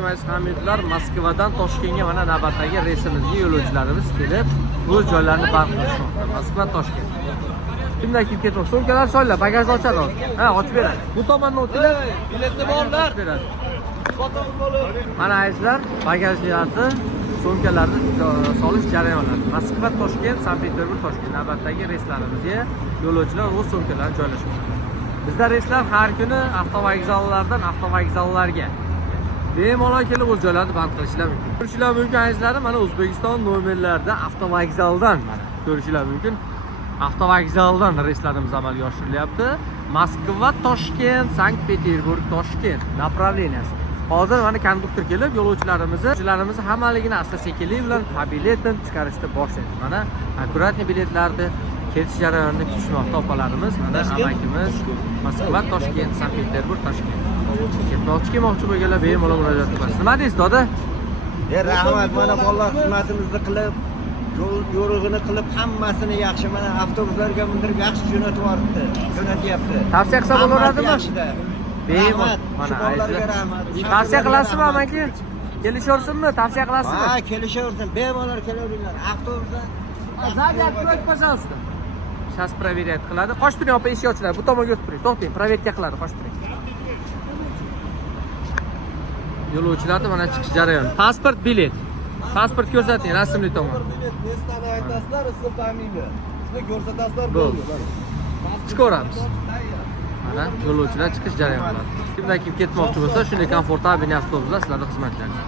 yoki aziz hamyurtlar, Moskvadan Toshkentga mana navbatdagi reysimizga yo'lovchilarimiz kelib, o'z joylarini band qilishmoqda. Moskva Toshkent. Kimdan kim ketmoqchi? So'mkalar so'ylar, bagajni ochadi hozir. Ha, ochib beradi. Bu tomondan o'tinglar, biletni borlar. Mana azizlar, bagajlarni, so'mkalarni solish jarayonlari. Moskva Toshkent, Sankt-Peterburg Toshkent navbatdagi reyslarimizga yo'lovchilar o'z so'mkalarini joylashmoqda. Bizda reyslar har kuni avtovokzallardan avtovokzallarga bemalol kelib o'z joylarini band qilishlar mumkin. Ko'rishlar mumkin azizlarim, mana O'zbekiston nomerlarida avtovokzaldan mana ko'rishlar mumkin. Avtovokzaldan reyslarimiz amalga oshirilyapti. Moskva Toshkent, Sankt-Peterburg Toshkent направленияsi. Hozir mana konduktor kelib yo'lovchilarimizni hammaligini asta-sekinlik bilan biletdan chiqarishni boshlaydi. Mana akkuratni biletlarni ketish jarayonida kutishmoqda opalarimiz. Mana amakimiz Moskva Toshkent, Sankt-Peterburg Toshkent. Kelmoqchi bo'lganlar bemalol murojaat qilasiz. Nima deysiz, doda? Rahmat, mana bolalar xizmatimizni qilib, yo'rig'ini qilib, hammasini yaxshi mana avtobuslarga mindirib yaxshi jo'natyapti. Tavsiya qilsa bo'laradimi? Bemalol. Mana bolalarga rahmat. Tavsiya qilasizmi amaki? Kelishaversinmi? Tavsiya qilasizmi? Ha, kelishaversin. Bemalol kelaveringlar. Avtobuslar Sadi откройте, пожалуйста. Сейчас проверять qiladi. Qoch turing, opa, eshik ochiladi. Bu tomonga o'tib turing. To'xtang, proverka qiladi, qoch turing. Yo'lovchilarni mana chiqish jarayoni. Pasport, bilet. Pasport ko'rsating, rasmli tomon. Местani aytasizlar, ism, familiya. Shuni ko'rsatasizlar bo'ldi. Chiqaveramiz. Mana yo'lovchilar chiqish jarayonlari. Kimdan kim ketmoqchi bo'lsa, shunday komfortabel avtobuslar sizlarning xizmatlarida.